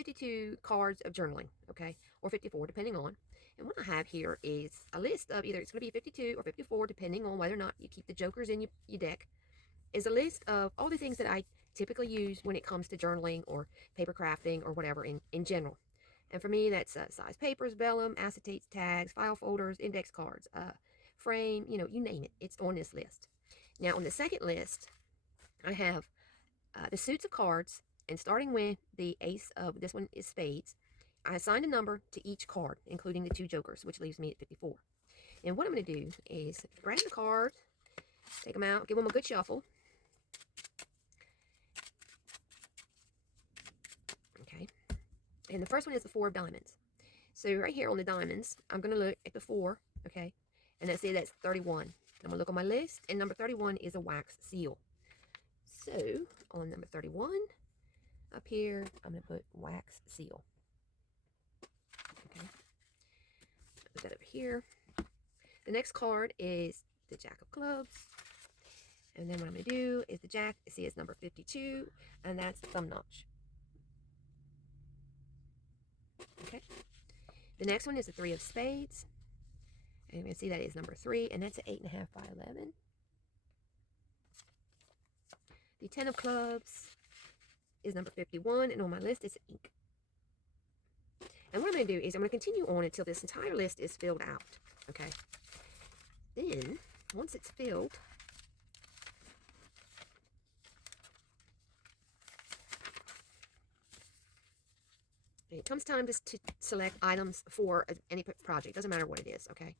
52 cards of journaling, okay, or 54, depending on. And what I have here is a list of either it's going to be 52 or 54, depending on whether or not you keep the jokers in your deck, is a list of all the things that I typically use when it comes to journaling or paper crafting or whatever in general. And for me, that's size papers, vellum, acetates, tags, file folders, index cards, frame, you name it. It's on this list. Now, on the second list, I have the suits of cards, and starting with the ace of, this one is spades, I assigned a number to each card, including the two jokers, which leaves me at 54. And what I'm going to do is grab the cards, take them out, give them a good shuffle. Okay. And the first one is the 4 of diamonds. So right here on the diamonds, I'm going to look at the 4, okay? And let's say that's 31. I'm going to look on my list, and number 31 is a wax seal. So on number 31, up here, I'm going to put wax seal. Okay. Put that over here. The next card is the Jack of Clubs. And then what I'm going to do is the Jack, see it's number 52, and that's thumb notch. Okay. The next one is the 3 of spades. And you're going to see that is number 3, and that's an 8.5 by 11. The 10 of clubs is number 51, and on my list is ink. And what I'm going to do is I'm going to continue on until this entire list is filled out. Okay. Then, once it's filled, it comes time to select items for any project. Doesn't matter what it is, okay?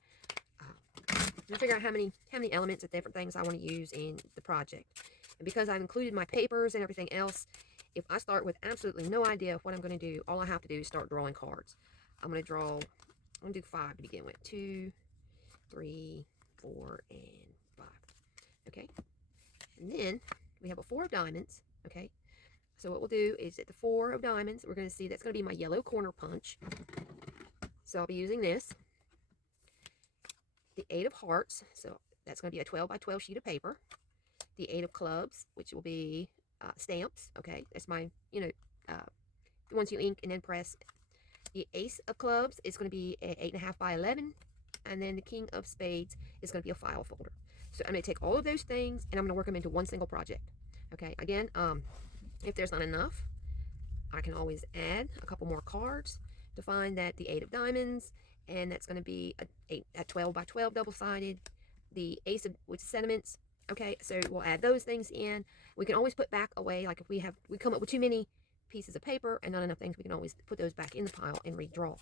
I'm figure out how many elements of different things I want to use in the project. And because I've included my papers and everything else, if I start with absolutely no idea of what I'm going to do, all I have to do is start drawing cards. I'm going to do 5 to begin with. 2, 3, 4, and 5. Okay? And then we have a 4 of diamonds, okay? So what we'll do is at the 4 of diamonds, we're going to see that's going to be my yellow corner punch. So I'll be using this. The 8 of hearts, so that's going to be a 12 by 12 sheet of paper. The 8 of clubs, which will be stamps, okay? That's my, the ones you ink and then press. The ace of clubs is going to be an 8.5 by 11. And then the king of spades is going to be a file folder. So I'm going to take all of those things and I'm going to work them into one single project. Okay, again, if there's not enough, I can always add a couple more cards to find that the 8 of diamonds, and that's going to be a 12 by 12 double-sided. The ace of with sentiments, okay, so we'll add those things in. We can always put back away, like if we come up with too many pieces of paper and not enough things, we can always put those back in the pile and redraw.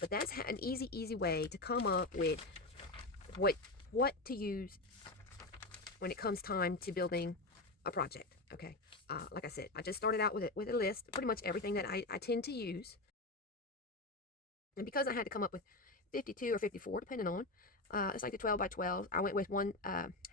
But that's an easy way to come up with what to use when it comes time to building a project, okay? Like I said, I just started out with a list, pretty much everything that I tend to use. And because I had to come up with 52 or 54, depending on, it's like the 12 by 12. I went with one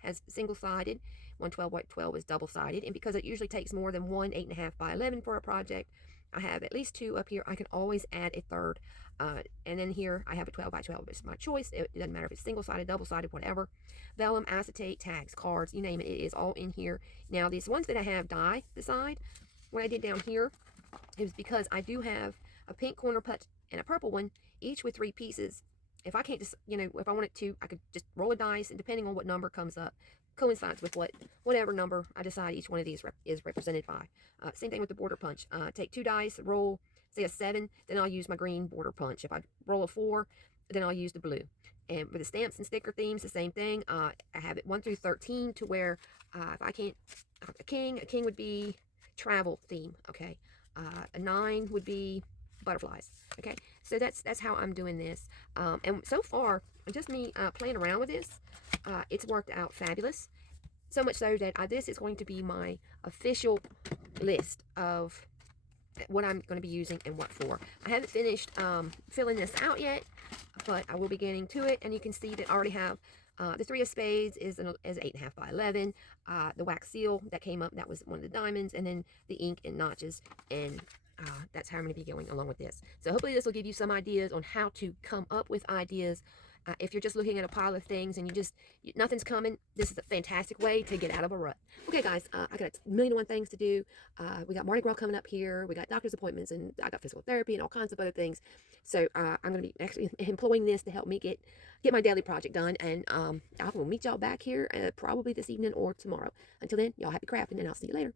has single-sided, one 12 by 12 is double-sided. And because it usually takes more than one 8.5 by 11 for a project, I have at least 2 up here. I can always add a third. And then here I have a 12 by 12. It's my choice. It doesn't matter if it's single-sided, double-sided, whatever. Vellum, acetate, tags, cards, you name it. It is all in here. Now, these ones that I have die beside, what I did down here is because I do have a pink corner punch and a purple one, each with 3 pieces. If I can't just, if I wanted to, I could just roll a dice, and depending on what number comes up, coincides with whatever number I decide each one of these is represented by. Same thing with the border punch. Take 2 dice, roll, say a 7, then I'll use my green border punch. If I roll a 4, then I'll use the blue. And with the stamps and sticker themes, the same thing. I have it 1 through 13 to where if I can't, a king would be travel theme, okay? A 9 would be butterflies, okay? So that's how I'm doing this. And so far, just me playing around with this, it's worked out fabulous. So much so that this is going to be my official list of what I'm going to be using and what for. I haven't finished filling this out yet, but I will be getting to it. And you can see that I already have the 3 of spades is 8.5 by 11. The wax seal that came up, that was one of the diamonds, and then the ink and notches, and that's how I'm going to be going along with this. So hopefully this will give you some ideas on how to come up with ideas If you're just looking at a pile of things and nothing's coming, this is a fantastic way to get out of a rut. Okay, guys, I got a million and one things to do. We got Mardi Gras coming up here. We got doctor's appointments, and I got physical therapy and all kinds of other things. So I'm going to be actually employing this to help me get my daily project done. And I will meet y'all back here probably this evening or tomorrow. Until then, y'all happy crafting, and I'll see you later.